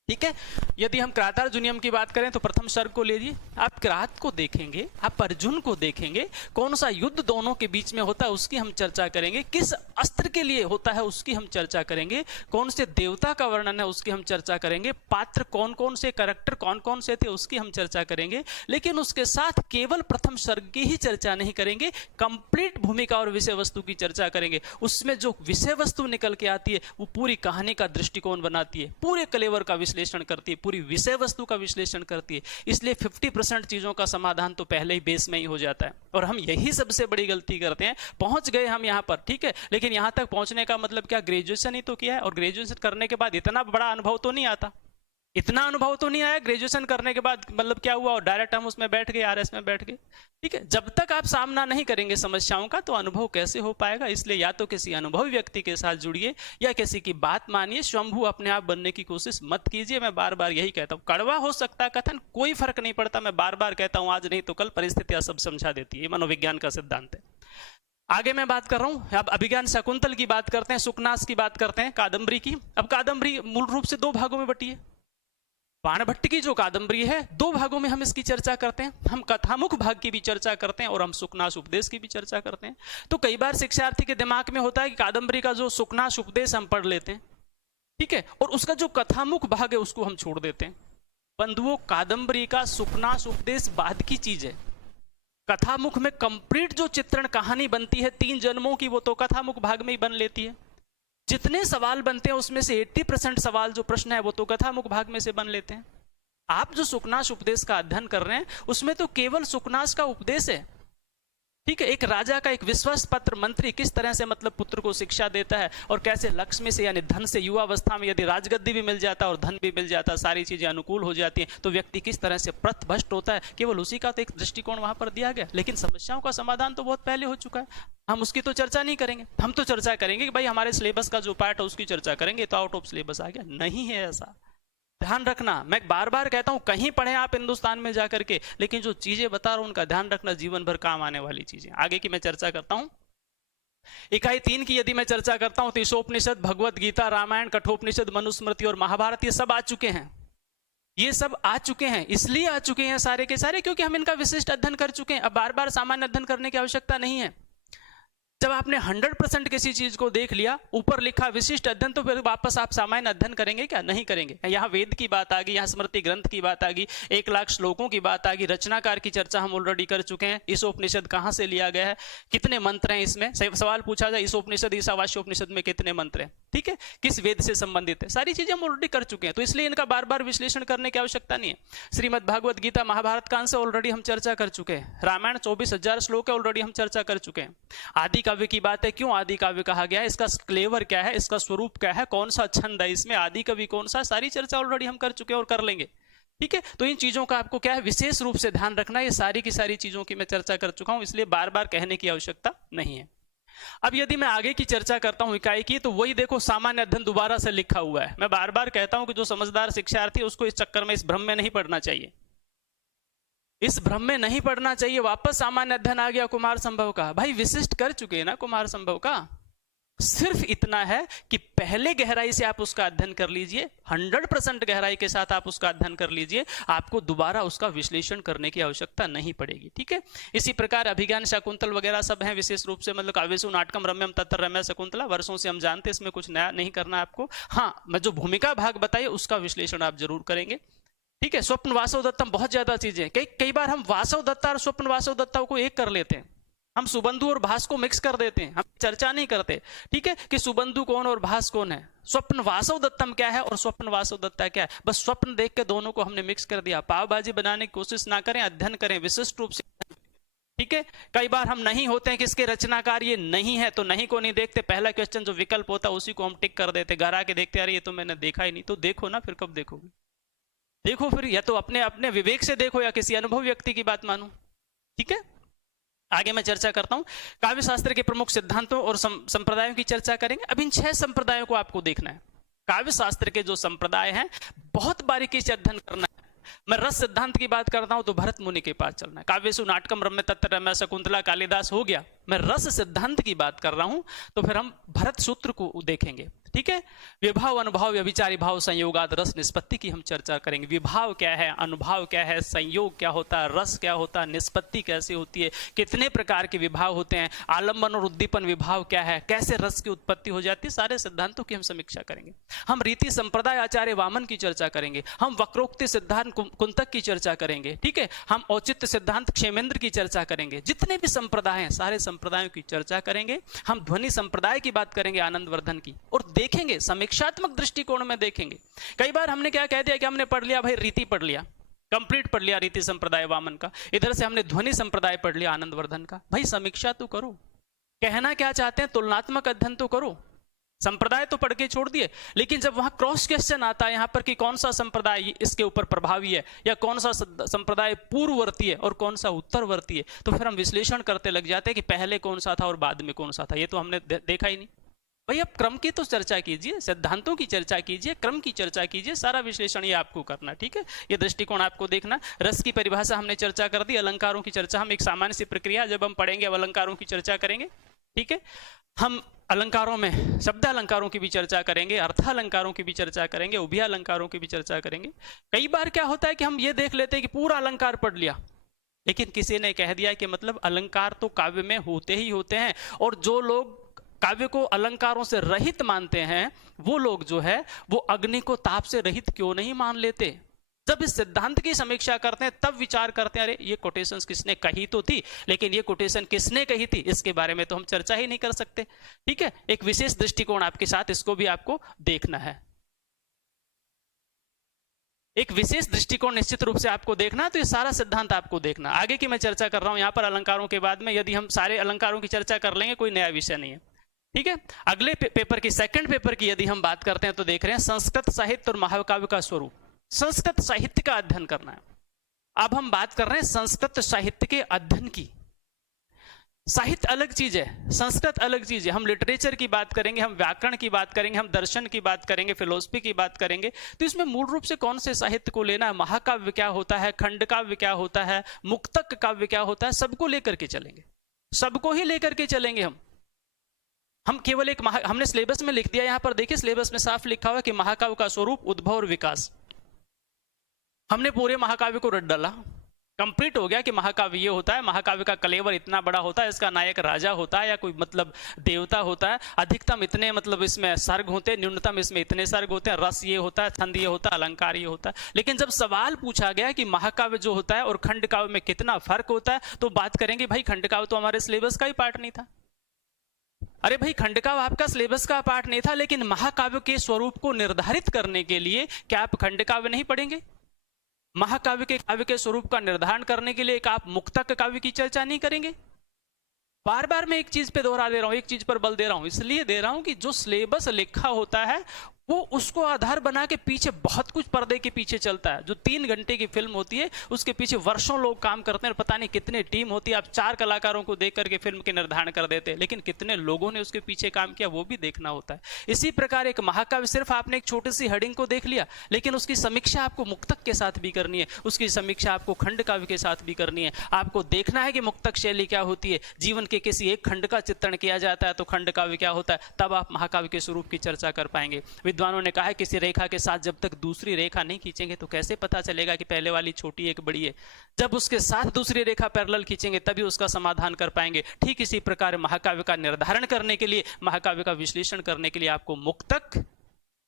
ठीक है, यदि हम क्रातार्जुनियम की बात करें तो प्रथम सर्ग को लीजिए, आप क्रात को देखेंगे, आप अर्जुन को देखेंगे, कौन सा युद्ध दोनों के बीच में होता है उसकी हम चर्चा करेंगे, किस अस्त्र के लिए होता है उसकी हम चर्चा करेंगे, कौन से देवता का वर्णन है उसकी हम चर्चा करेंगे, पात्र कौन कौन से, कैरेक्टर कौन कौन से थे उसकी हम चर्चा करेंगे। लेकिन उसके साथ केवल प्रथम सर्ग की ही चर्चा नहीं करेंगे, कंप्लीट भूमिका और विषय वस्तु की चर्चा करेंगे। उसमें जो विषय वस्तु निकल के आती है वो पूरी कहानी का दृष्टिकोण बनाती है, पूरे कलेवर का विश्लेषण करती है, पूरी विषय वस्तु का विश्लेषण करती है। इसलिए 50% चीजों का समाधान तो पहले ही बेस में ही हो जाता है। और हम यही सबसे बड़ी गलती करते हैं। पहुंच गए हम यहां पर, ठीक है, लेकिन यहां तक पहुंचने का मतलब क्या, ग्रेजुएशन ही तो किया है, और ग्रेजुएशन करने के बाद इतना बड़ा अनुभव तो नहीं आता, इतना अनुभव तो नहीं आया ग्रेजुएशन करने के बाद, मतलब क्या हुआ, और डायरेक्ट हम उसमें बैठ गए, आरएस में बैठ गए। ठीक है, जब तक आप सामना नहीं करेंगे समस्याओं का तो अनुभव कैसे हो पाएगा। इसलिए या तो किसी अनुभवी व्यक्ति के साथ जुड़िए या किसी की बात मानिए, स्वयंभू अपने आप बनने की कोशिश मत कीजिए। मैं बार बार यही कहता हूं, कड़वा हो सकता है कथन, कोई फर्क नहीं पड़ता, मैं बार बार कहता हूं, आज नहीं तो कल परिस्थितियां सब समझा देती है, मनोविज्ञान का सिद्धांत है। आगे मैं बात कर रहा हूं, अब अभिज्ञान शाकुंतल की बात करते हैं, सुकनास की बात करते हैं, कादंबरी की। अब कादंबरी मूल रूप से 2 भागों में बटी है। बाणभट्ट की जो कादंबरी है 2 भागों में हम इसकी चर्चा करते हैं, हम कथामुख भाग की भी चर्चा करते हैं और हम सुकनास उपदेश की भी चर्चा करते हैं। तो कई बार शिक्षार्थी के दिमाग में होता है कि कादंबरी का जो सुकनास उपदेश हम पढ़ लेते हैं, ठीक है, और उसका जो कथामुख भाग है उसको हम छोड़ देते हैं। बंधुओं, कादंबरी का सुकनास उपदेश बाद की चीज है। कथामुख में कंप्लीट जो चित्रण कहानी बनती है 3 जन्मों की, वो तो कथामुख भाग में ही बन लेती है। जितने सवाल बनते हैं उसमें से 80% सवाल जो प्रश्न है वो तो कथामुख भाग में से बन लेते हैं। आप जो सुकनास उपदेश का अध्ययन कर रहे हैं उसमें तो केवल सुकनास का उपदेश है। ठीक है, एक राजा का एक विश्वास पत्र मंत्री किस तरह से मतलब पुत्र को शिक्षा देता है, और कैसे लक्ष्मी से यानी धन से युवावस्था में यदि राजगद्दी भी मिल जाता और धन भी मिल जाता, सारी चीजें अनुकूल हो जाती हैं, तो व्यक्ति किस तरह से पथभ्रष्ट होता है, केवल उसी का तो एक दृष्टिकोण वहां पर दिया गया। लेकिन समस्याओं का समाधान तो बहुत पहले हो चुका है, हम उसकी तो चर्चा नहीं करेंगे। हम तो चर्चा करेंगे कि भाई हमारे सिलेबस का जो पार्ट है उसकी चर्चा करेंगे, तो आउट ऑफ सिलेबस आ गया, नहीं है ऐसा। ध्यान रखना, मैं बार बार कहता हूं, कहीं पढ़े आप हिंदुस्तान में जाकर के, लेकिन जो चीजें बता रहा हूं उनका ध्यान रखना, जीवन भर काम आने वाली चीजें। आगे की मैं चर्चा करता हूं। इकाई 3 की यदि मैं चर्चा करता हूं तो ईशोपनिषद, भगवत गीता, रामायण, कठोपनिषद, मनुस्मृति और महाभारत, ये सब आ चुके हैं। ये सब आ चुके हैं, इसलिए आ चुके हैं सारे के सारे क्योंकि हम इनका विशिष्ट अध्ययन कर चुके हैं। अब बार बार सामान्य अध्ययन करने की आवश्यकता नहीं है। जब आपने 100% किसी चीज को देख लिया, ऊपर लिखा विशिष्ट अध्ययन, तो फिर वापस आप सामान्य अध्ययन करेंगे क्या? नहीं करेंगे। यहाँ वेद की बात आ गई, यहाँ स्मृति ग्रंथ की बात आ गई, 1 लाख श्लोकों की बात आ गई, रचनाकार की चर्चा हम ऑलरेडी कर चुके हैं। ईशोपनिषद कहाँ से लिया गया है, कितने मंत्र हैं इसमें, सवाल पूछा जाए ईशोपनिषद, ईशावास्योपनिषद में कितने मंत्र हैं, ठीक है, किस वेद से संबंधित है, सारी चीजें हम ऑलरेडी कर चुके हैं, तो इसलिए इनका बार बार विश्लेषण करने की आवश्यकता नहीं है। श्रीमद भागवत गीता, महाभारत का अंश ऑलरेडी हम चर्चा कर चुके हैं। रामायण 24,000 श्लोक है, ऑलरेडी हम चर्चा कर चुके हैं। आदि काव्य की बात है, क्यों आदि काव्य कहा गया है, इसका क्लेवर क्या है, इसका स्वरूप क्या है, कौन सा छंद है इसमें, आदि कवि कौन सा, सारी चर्चा ऑलरेडी हम कर चुके हैं और कर लेंगे, ठीक है। तो इन चीजों का आपको क्या है, विशेष रूप से ध्यान रखना। ये सारी की सारी चीजों की मैं चर्चा कर चुका हूं, इसलिए बार बार कहने की आवश्यकता नहीं है। अब यदि मैं आगे की चर्चा करता हूं इकाई की, तो वही देखो सामान्य अध्ययन दोबारा से लिखा हुआ है। मैं बार बार कहता हूं कि जो समझदार शिक्षार्थी है उसको इस चक्कर में, इस भ्रम में नहीं पढ़ना चाहिए, इस भ्रम में नहीं पढ़ना चाहिए। वापस सामान्य अध्ययन आ गया कुमार संभव का, भाई विशिष्ट कर चुके हैं ना कुमार संभव का, सिर्फ इतना है कि पहले गहराई से आप उसका अध्ययन कर लीजिए, 100% गहराई के साथ आप उसका अध्ययन कर लीजिए, आपको दोबारा उसका विश्लेषण करने की आवश्यकता नहीं पड़ेगी, ठीक है। इसी प्रकार अभिज्ञान शाकुंतल वगैरह सब हैं, विशेष रूप से मतलब काव्यसु नाटकम रम्यम तत्र रम्य शकुंतला, वर्षों से हम जानते हैं, इसमें कुछ नया नहीं करना आपको। हाँ, मैं जो भूमिका भाग बताइए उसका विश्लेषण आप जरूर करेंगे, ठीक है। स्वप्न वासव दत्तम, बहुत ज्यादा चीजें, कई बार हम वासव दत्ता और स्वप्न वासव दत्ता को एक कर लेते हैं, हम सुबंधु और भास को मिक्स कर देते हैं, हम चर्चा नहीं करते, ठीक है, कि सुबंधु कौन और भास कौन है, स्वप्न वासव दत्तम क्या है और स्वप्न वासव दत्ता क्या है। बस स्वप्न देख के दोनों को हमने मिक्स कर दिया। पाव भाजी बनाने की कोशिश ना करें, अध्ययन करें विशिष्ट रूप से, ठीक है, कई बार हम नहीं होते हैं, किसके रचनाकार ये नहीं है, तो नहीं को नहीं देखते, पहला क्वेश्चन जो विकल्प होता है उसी को हम टिक कर देते, घर आके देखते अरे ये तो मैंने देखा ही नहीं। तो देखो ना, फिर कब देखोगे? देखो फिर, या तो अपने अपने विवेक से देखो या किसी अनुभव व्यक्ति की बात मानो। ठीक है, आगे मैं चर्चा करता हूं। काव्य शास्त्र के प्रमुख सिद्धांतों और संप्रदायों की चर्चा करेंगे। अब इन 6 संप्रदायों को आपको देखना है। काव्य शास्त्र के जो संप्रदाय हैं बहुत बारीकी से अध्ययन करना है। मैं रस सिद्धांत की बात करता हूं तो भरत मुनि के पास चलना है। काव्यसु नाटकम रम्य तत्र रम्य शकुंतला कालिदास हो गया। मैं रस सिद्धांत की बात कर रहा हूं तो फिर हम भरत सूत्र को देखेंगे। ठीक है, विभाव अनुभाव व्यभिचारी भाव संयोगाद रस निष्पत्ति की हम चर्चा करेंगे। विभाव क्या है, अनुभाव क्या है, संयोग क्या होता है, रस क्या होता है, निष्पत्ति कैसे होती है, कितने प्रकार के विभाव होते हैं, आलंबन और उद्दीपन विभाव क्या है, कैसे रस की उत्पत्ति हो जाती है, सारे सिद्धांतों की हम समीक्षा करेंगे। हम रीति संप्रदाय आचार्य वामन की चर्चा करेंगे। हम वक्रोक्ति सिद्धांत कुंतक की चर्चा करेंगे। ठीक है, हम औचित्य सिद्धांत क्षेमेंद्र की चर्चा करेंगे। जितने भी संप्रदाय हैं सारे संप्रदायों की चर्चा करेंगे। हम ध्वनि संप्रदाय की बात करेंगे आनंदवर्धन की, और देखेंगे समीक्षात्मक दृष्टिकोण में देखेंगे। कई बार हमने क्या कह दिया कि हमने पढ़ लिया भाई, रीति पढ़ लिया, कंप्लीट पढ़ लिया रीति संप्रदाय वामन का, इधर से हमने ध्वनि संप्रदाय पढ़ लिया आनंदवर्धन का। भाई समीक्षा तो करो, कहना क्या चाहते हैं, तुलनात्मक अध्ययन तो करो। संप्रदाय तो पढ़ के छोड़ दिए, लेकिन जब वहां क्रॉस क्वेश्चन आता है यहां पर कि कौन सा संप्रदाय इसके ऊपर प्रभावी है, या कौन सा संप्रदाय पूर्ववर्ती है और कौन सा उत्तरवर्ती है, तो फिर हम विश्लेषण करते लग जाते हैं कि पहले कौन सा था और बाद में कौन सा था। ये तो हमने देखा ही नहीं। भाई अब क्रम की तो चर्चा कीजिए, सिद्धांतों की चर्चा कीजिए, क्रम की चर्चा कीजिए, सारा विश्लेषण ये आपको करना। ठीक है, ये दृष्टिकोण आपको देखना। रस की परिभाषा हमने चर्चा कर दी। अलंकारों की चर्चा हम एक सामान्य सी प्रक्रिया जब हम पढ़ेंगे अब अलंकारों की चर्चा करेंगे। ठीक है, हम अलंकारों में शब्द अलंकारों की भी चर्चा करेंगे, अर्थालंकारों की भी चर्चा करेंगे, उभय अलंकारों की भी चर्चा करेंगे। कई बार क्या होता है कि हम ये देख लेते हैं कि पूरा अलंकार पढ़ लिया, लेकिन किसी ने कह दिया कि मतलब अलंकार तो काव्य में होते ही होते हैं, और जो लोग काव्य को अलंकारों से रहित मानते हैं वो लोग जो है वो अग्नि को ताप से रहित क्यों नहीं मान लेते। जब इस सिद्धांत की समीक्षा करते हैं तब विचार करते हैं अरे ये कोटेशंस किसने कही तो थी, लेकिन ये कोटेशन किसने कही थी इसके बारे में तो हम चर्चा ही नहीं कर सकते। ठीक है, एक विशेष दृष्टिकोण आपके साथ, इसको भी आपको देखना है। एक विशेष दृष्टिकोण निश्चित रूप से आपको देखना, तो ये सारा सिद्धांत आपको देखना। आगे की मैं चर्चा कर रहा हूं यहां पर अलंकारों के बाद में, यदि हम सारे अलंकारों की चर्चा कर लेंगे कोई नया विषय नहीं है। ठीक है, अगले पेपर की, सेकंड पेपर की यदि हम बात करते हैं तो देख रहे हैं संस्कृत साहित्य और महाकाव्य का स्वरूप। संस्कृत साहित्य का अध्ययन करना है। अब हम बात कर रहे हैं संस्कृत साहित्य के अध्ययन की। साहित्य अलग चीज है, संस्कृत अलग चीज है। हम लिटरेचर की बात करेंगे, हम व्याकरण की बात करेंगे, हम दर्शन की बात करेंगे, फिलोसफी की बात करेंगे, तो इसमें मूल रूप से कौन से साहित्य को लेना है, महाकाव्य क्या होता है, खंड काव्य क्या होता है, मुक्तक काव्य क्या होता है, सबको लेकर के चलेंगे, सबको ही लेकर के चलेंगे। हम केवल एक हमने सिलेबस में लिख दिया, यहां पर देखिए सिलेबस में साफ लिखा हुआ कि महाकाव्य का स्वरूप, उद्भव और विकास। हमने पूरे महाकाव्य को रट डाला, कंप्लीट हो गया कि महाकाव्य ये होता है, महाकाव्य का कलेवर इतना बड़ा होता है, इसका नायक राजा होता है या कोई मतलब देवता होता है, अधिकतम इतने मतलब इसमें सर्ग होते हैं, न्यूनतम इसमें इतने सर्ग होते हैं, रस ये होता है, छंद ये होता है, अलंकार ये होता है। लेकिन जब सवाल पूछा गया कि महाकाव्य जो होता है और खंड काव्य में कितना फर्क होता है, तो बात करेंगे भाई खंड काव्य तो हमारे सिलेबस का ही पार्ट नहीं था। अरे भाई खंड काव्य आपका सिलेबस का पार्ट नहीं था, लेकिन महाकाव्य के स्वरूप को निर्धारित करने के लिए क्या आप खंड काव्य नहीं पढ़ेंगे? महाकाव्य के काव्य के स्वरूप का निर्धारण करने के लिए एक आप मुक्तक काव्य की चर्चा नहीं करेंगे? बार बार मैं एक चीज पे दोहरा दे रहा हूं, एक चीज पर बल दे रहा हूं, इसलिए दे रहा हूं कि जो सिलेबस लिखा होता है वो उसको आधार बना के पीछे बहुत कुछ पर्दे के पीछे चलता है। जो 3 घंटे की फिल्म होती है उसके पीछे वर्षों लोग काम करते हैं, पता नहीं कितने टीम होती है। आप 4 कलाकारों को देख करके फिल्म के निर्धारण कर देते हैं, लेकिन कितने लोगों ने उसके पीछे काम किया वो भी देखना होता है। इसी प्रकार एक महाकाव्य सिर्फ आपने एक छोटी सी हेडिंग को देख लिया, लेकिन उसकी समीक्षा आपको मुक्तक के साथ भी करनी है, उसकी समीक्षा आपको खंड काव्य के साथ भी करनी है। आपको देखना है कि मुक्तक शैली क्या होती है, जीवन के किसी एक खंड का चित्रण किया जाता है तो खंड काव्य क्या होता है, तब आप महाकाव्य के स्वरूप की चर्चा कर पाएंगे। विद्वानों ने कहा है किसी रेखा के साथ जब तक दूसरी रेखा नहीं खींचेंगे तो कैसे पता चलेगा कि पहले वाली छोटी एक बड़ी है। जब उसके साथ दूसरी रेखा पैरेलल खींचेंगे तभी उसका समाधान कर पाएंगे। ठीक इसी प्रकार महाकाव्य का निर्धारण करने के लिए, महाकाव्य का विश्लेषण करने के लिए आपको मुक्तक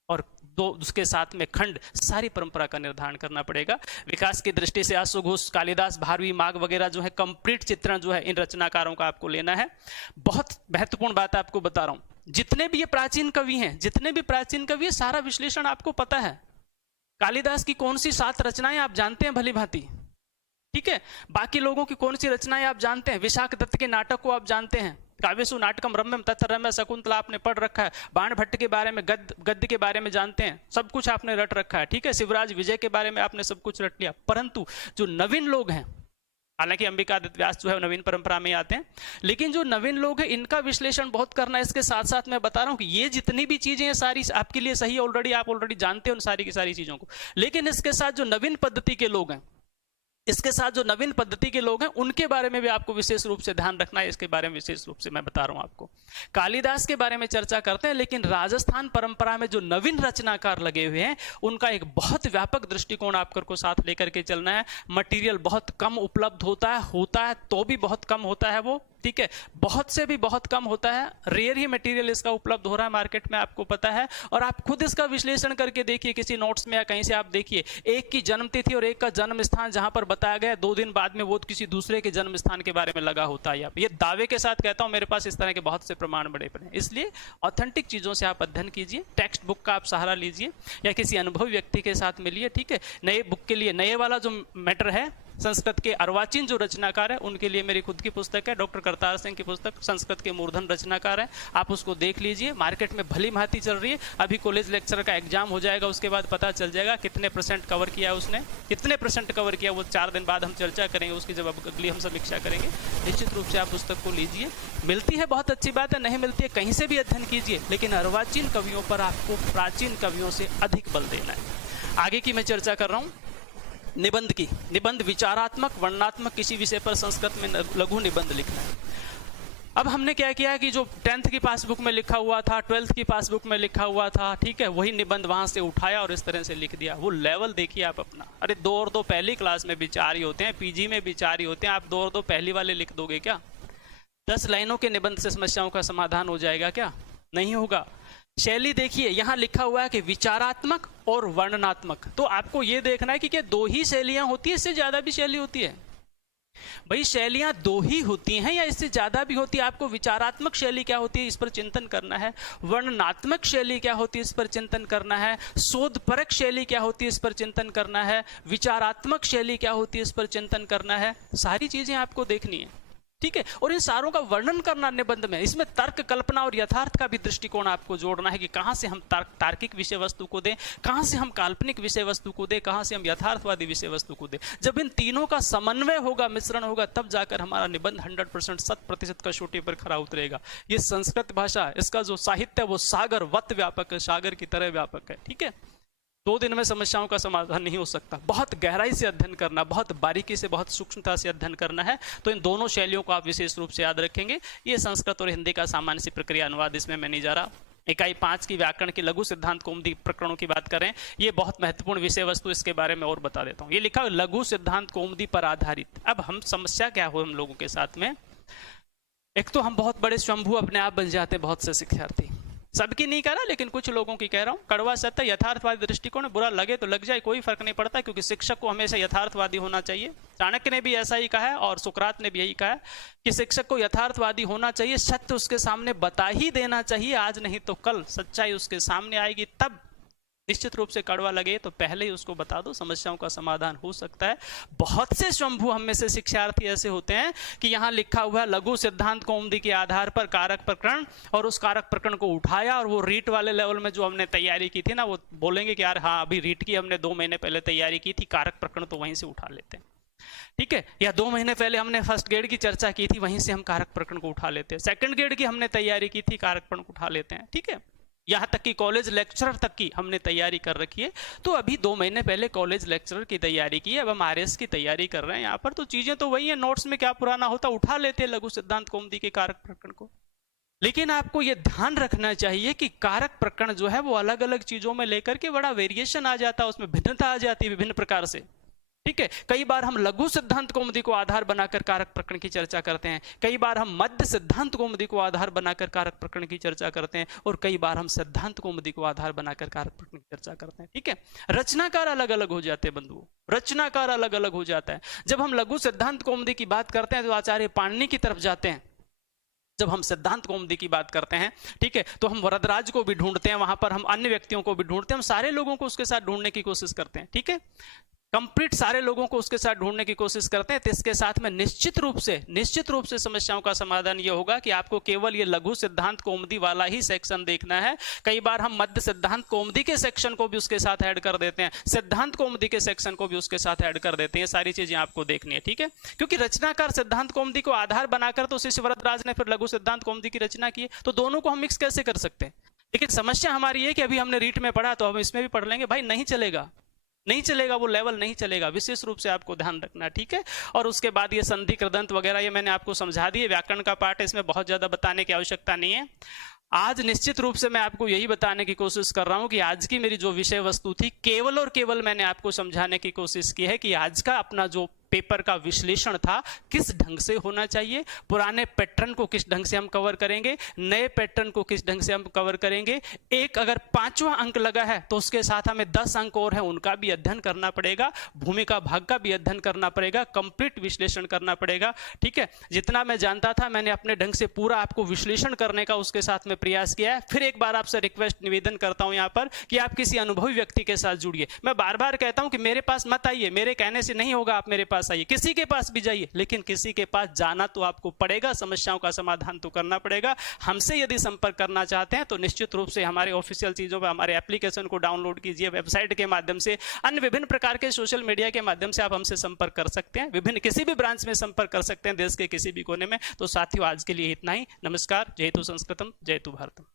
और दो उसके साथ में खंड, सारी परंपरा का निर्धारण करना पड़ेगा। विकास की दृष्टि से अश्वघोष, कालिदास, भारवी, माघ वगैरह जो है कंप्लीट चित्रण जो है इन रचनाकारों का आपको लेना है। बहुत महत्वपूर्ण बात आपको बता रहा हूं, जितने भी ये प्राचीन कवि हैं, जितने भी प्राचीन कवि, सारा विश्लेषण आपको पता है। कालिदास की कौन सी 7 रचनाएं आप जानते हैं भली भांति? ठीक है, बाकी लोगों की कौन सी रचनाएं आप जानते हैं? विशाख दत्त के नाटक को आप जानते हैं, काव्यसु नाटकम रम्यम तत्र रम्य शकुंतला आपने पढ़ रखा है, बाण भट्ट के बारे में, गद्य के बारे में जानते हैं, सब कुछ आपने रट रखा है, ठीक है, शिवराज विजय के बारे में आपने सब कुछ रट लिया। परंतु जो नवीन लोग हैं, हालांकि अंबिकादित्य व्यास जो है नवीन परंपरा में आते हैं, लेकिन जो नवीन लोग हैं इनका विश्लेषण बहुत करना है। इसके साथ साथ मैं बता रहा हूं कि ये जितनी भी चीजें हैं सारी आपके लिए सही, ऑलरेडी आप ऑलरेडी जानते हैं उन सारी की सारी चीजों को, लेकिन इसके साथ जो नवीन पद्धति के लोग हैं, इसके साथ जो नवीन पद्धति के लोग हैं उनके बारे में भी आपको विशेष रूप से ध्यान रखना है। इसके बारे में विशेष रूप से मैं बता रहा हूं आपको। कालिदास के बारे में चर्चा करते हैं, लेकिन राजस्थान परंपरा में जो नवीन रचनाकार लगे हुए हैं उनका एक बहुत व्यापक दृष्टिकोण आपको साथ लेकर के चलना है। मटेरियल बहुत कम उपलब्ध होता है तो भी बहुत कम होता है वो, ठीक है, बहुत से भी बहुत कम होता है, रेयर ही मटेरियल इसका उपलब्ध हो रहा है मार्केट में, आपको पता है। और आप खुद इसका विश्लेषण करके देखिए, किसी नोट्स में या कहीं से आप देखिए, एक की जन्म तिथि और एक का जन्म स्थान जहां पर बताया गया, 2 दिन बाद में वो किसी दूसरे के जन्म स्थान के बारे में लगा होता है। ये दावे के साथ कहता हूं, मेरे पास इस तरह के बहुत से प्रमाण बड़े पड़े हैं। इसलिए ऑथेंटिक चीजों से आप अध्ययन कीजिए, टेक्स्ट बुक का आप सहारा लीजिए या किसी अनुभवी व्यक्ति के साथ मिलिए, ठीक है। नए बुक के लिए, नए वाला जो मैटर है, संस्कृत के अर्वाचीन जो रचनाकार है उनके लिए मेरी खुद की पुस्तक है, डॉक्टर करतार सिंह की पुस्तक, संस्कृत के मूर्धन रचनाकार है, आप उसको देख लीजिए। मार्केट में भली भांति चल रही है। अभी कॉलेज लेक्चर का एग्जाम हो जाएगा, उसके बाद पता चल जाएगा कितने % कवर किया उसने, कितने % कवर किया, वो 4 दिन बाद हम चर्चा करेंगे उसकी, जब अगली हम समीक्षा करेंगे। निश्चित रूप से आप पुस्तक को लीजिए, मिलती है बहुत अच्छी बात है, नहीं मिलती है कहीं से भी अध्ययन कीजिए, लेकिन अर्वाचीन कवियों पर आपको प्राचीन कवियों से अधिक बल देना है। आगे की मैं चर्चा कर रहा हूं निबंध की। निबंध विचारात्मक, वर्णनात्मक किसी विषय पर संस्कृत में लघु निबंध लिखना है। अब हमने क्या किया कि जो 10th की पासबुक में लिखा हुआ था, 12th की पासबुक में लिखा हुआ था, ठीक है, वही निबंध वहां से उठाया और इस तरह से लिख दिया। वो लेवल देखिए आप अपना। अरे 2 और 2 पहली क्लास में भी 4 ही होते हैं, पीजी में भी 4 ही होते हैं, आप 2 और 2 पहली वाले लिख दोगे क्या? 10 लाइनों के निबंध से समस्याओं का समाधान हो जाएगा क्या? नहीं होगा। शैली देखिए, यहां लिखा हुआ है कि विचारात्मक और वर्णनात्मक, तो आपको यह देखना है कि क्या 2 ही शैलियां होती है, इससे ज्यादा भी शैली होती है? भाई शैलियां 2 ही होती हैं या इससे ज्यादा भी होती है? आपको विचारात्मक शैली क्या होती है इस पर चिंतन करना है, वर्णनात्मक शैली क्या होती है इस पर चिंतन करना है, शोधपरक शैली क्या होती है इस पर चिंतन करना है, विचारात्मक शैली क्या होती है इस पर चिंतन करना है। सारी चीजें आपको देखनी है, ठीक है। और इन सारों का वर्णन करना निबंध में, इसमें तर्क, कल्पना और यथार्थ का भी दृष्टिकोण आपको जोड़ना है कि कहां से हम तार्किक विषय वस्तु को दें, कहां से हम काल्पनिक विषय वस्तु को दें, कहां से हम यथार्थवादी विषय वस्तु को दें। जब इन तीनों का समन्वय होगा, मिश्रण होगा, तब जाकर हमारा निबंध 100% 100% कसौटी पर खरा उतरेगा। ये संस्कृत भाषा, इसका जो साहित्य है वो सागर वत व्यापक है, सागर की तरह व्यापक है, ठीक है। 2 दिन में समस्याओं का समाधान नहीं हो सकता, बहुत गहराई से अध्ययन करना, बहुत बारीकी से, बहुत सूक्ष्मता से अध्ययन करना है। तो इन दोनों शैलियों को आप विशेष रूप से याद रखेंगे। ये संस्कृत और हिंदी का सामान्य सी प्रक्रिया अनुवाद, इसमें मैं नहीं जा रहा। इकाई 5 की व्याकरण की लघु सिद्धांत कौमुदी प्रकरणों की बात करें, ये बहुत महत्वपूर्ण विषय वस्तु, इसके बारे में और बता देता हूँ। ये लिखा लघु सिद्धांत कौमुदी पर आधारित। अब हम समस्या क्या हो हम लोगों के साथ में, एक तो हम बहुत बड़े स्वयंभू अपने आप बन जाते हैं, बहुत से शिक्षार्थी, सबकी नहीं कह रहा लेकिन कुछ लोगों की कह रहा हूं। कड़वा सत्य, यथार्थवादी दृष्टिकोण, बुरा लगे तो लग जाए, कोई फर्क नहीं पड़ता, क्योंकि शिक्षक को हमेशा यथार्थवादी होना चाहिए। चाणक्य ने भी ऐसा ही कहा है और सुकरात ने भी यही कहा है कि शिक्षक को यथार्थवादी होना चाहिए, सत्य उसके सामने बता ही देना चाहिए, आज नहीं तो कल सच्चाई उसके सामने आएगी, तब निश्चित रूप से कड़वा लगे तो पहले ही उसको बता दो, समस्याओं का समाधान हो सकता है। बहुत से स्वयंभू हम में से शिक्षार्थी ऐसे होते हैं कि यहाँ लिखा हुआ है लघु सिद्धांत कौमुदी के आधार पर कारक प्रकरण, और उस कारक प्रकरण को उठाया और वो रीट वाले लेवल में जो हमने तैयारी की थी ना, वो बोलेंगे कि यार हाँ अभी रीट की हमने 2 महीने पहले तैयारी की थी, कारक प्रकरण तो वहीं से उठा लेते हैं, ठीक है। या 2 महीने पहले हमने फर्स्ट ग्रेड की चर्चा की थी, वहीं से हम कारक प्रकरण को उठा लेते हैं। सेकंड ग्रेड की हमने तैयारी की थी, कारक प्रकरण को उठा लेते हैं, ठीक है। यहाँ तक कि कॉलेज लेक्चरर तक की हमने तैयारी कर रखी है, तो अभी 2 महीने पहले कॉलेज लेक्चरर की तैयारी की है, अब हम आरएस की तैयारी कर रहे हैं यहाँ पर, तो चीजें तो वही है, नोट्स में क्या पुराना होता उठा लेते हैं लघु सिद्धांत कौमुदी के कारक प्रकरण को। लेकिन आपको यह ध्यान रखना चाहिए कि कारक प्रकरण जो है वो अलग अलग चीजों में लेकर के बड़ा वेरिएशन आ जाता है, उसमें भिन्नता आ जाती है विभिन्न प्रकार से, ठीक है। कई बार हम लघु सिद्धांत कौमुदी को आधार बनाकर कारक प्रकरण की चर्चा करते हैं, कई बार हम मध्य सिद्धांत कौमुदी को आधार बनाकर कारक प्रकरण की चर्चा करते हैं, और कई बार हम सिद्धांत कौमुदी को आधार बनाकर कारक प्रकरण की चर्चा करते हैं, ठीक है। रचनाकार अलग अलग हो जाते हैं बंधुओं, रचनाकार अलग अलग हो जाता है। जब हम लघु सिद्धांत कौमुदी की बात करते हैं तो आचार्य पाणिनि की तरफ जाते हैं, जब हम सिद्धांत कौमुदी की बात करते हैं, ठीक है, तो हम वरदराज को भी ढूंढते हैं, वहां पर हम अन्य व्यक्तियों को भी ढूंढते हैं, हम सारे लोगों को उसके साथ ढूंढने की कोशिश करते हैं, ठीक है। कंप्लीट सारे लोगों को उसके साथ ढूंढने की कोशिश करते हैं, तो इसके साथ में निश्चित रूप से समस्याओं का समाधान यह होगा कि आपको केवल ये लघु सिद्धांत कौमुदी वाला ही सेक्शन देखना है। कई बार हम मध्य सिद्धांत कौमुदी के सेक्शन को भी उसके साथ ऐड कर देते हैं, सिद्धांत कौमुदी के सेक्शन को भी उसके साथ ऐड कर देते हैं। सारी चीजें आपको देखनी है, ठीक है। क्योंकि रचनाकार सिद्धांत कौमुदी को आधार बनाकर तो शिष्य वरदराज ने फिर लघु सिद्धांत कौमुदी की रचना की, तो दोनों को हम मिक्स कैसे कर सकते हैं। लेकिन समस्या हमारी है कि अभी हमने रीट में पढ़ा तो हम इसमें भी पढ़ लेंगे, भाई नहीं चलेगा, नहीं चलेगा, वो लेवल नहीं चलेगा। विशेष रूप से आपको ध्यान रखना, ठीक है। और उसके बाद ये संधि कृदंत वगैरह ये मैंने आपको समझा दिए, व्याकरण का पार्ट है, इसमें बहुत ज्यादा बताने की आवश्यकता नहीं है। आज निश्चित रूप से मैं आपको यही बताने की कोशिश कर रहा हूं कि आज की मेरी जो विषय वस्तु थी, केवल और केवल मैंने आपको समझाने की कोशिश की है कि आज का अपना जो पेपर का विश्लेषण था किस ढंग से होना चाहिए, पुराने पैटर्न को किस ढंग से हम कवर करेंगे, नए पैटर्न को किस ढंग से हम कवर करेंगे। एक अगर 5वां अंक लगा है तो उसके साथ हमें 10 अंक और है, उनका भी अध्ययन करना पड़ेगा, भूमिका भाग का भी अध्ययन करना पड़ेगा, कंप्लीट विश्लेषण करना पड़ेगा, ठीक है। जितना मैं जानता था मैंने अपने ढंग से पूरा आपको विश्लेषण करने का उसके साथ में प्रयास किया है। फिर एक बार आपसे रिक्वेस्ट निवेदन करता हूं यहां पर कि आप किसी अनुभवी व्यक्ति के साथ जुड़िए। मैं बार बार कहता हूं कि मेरे पास मत आइए, मेरे कहने से नहीं होगा, आप मेरे पास आइए, किसी के पास भी जाइए, लेकिन किसी के पास जाना तो आपको पड़ेगा, समस्याओं का समाधान तो करना पड़ेगा। हमसे यदि संपर्क करना चाहते हैं तो निश्चित रूप से हमारे ऑफिशियल चीजों पर हमारे एप्लीकेशन को डाउनलोड कीजिए, वेबसाइट के माध्यम से, अन्य विभिन्न प्रकार के सोशल मीडिया के माध्यम से आप हमसे संपर्क कर सकते हैं, विभिन्न किसी भी ब्रांच में संपर्क कर सकते हैं देश के किसी भी कोने में। तो साथियों आज के लिए इतना ही। नमस्कार। जयतु संस्कृतम, जयतु भारतम।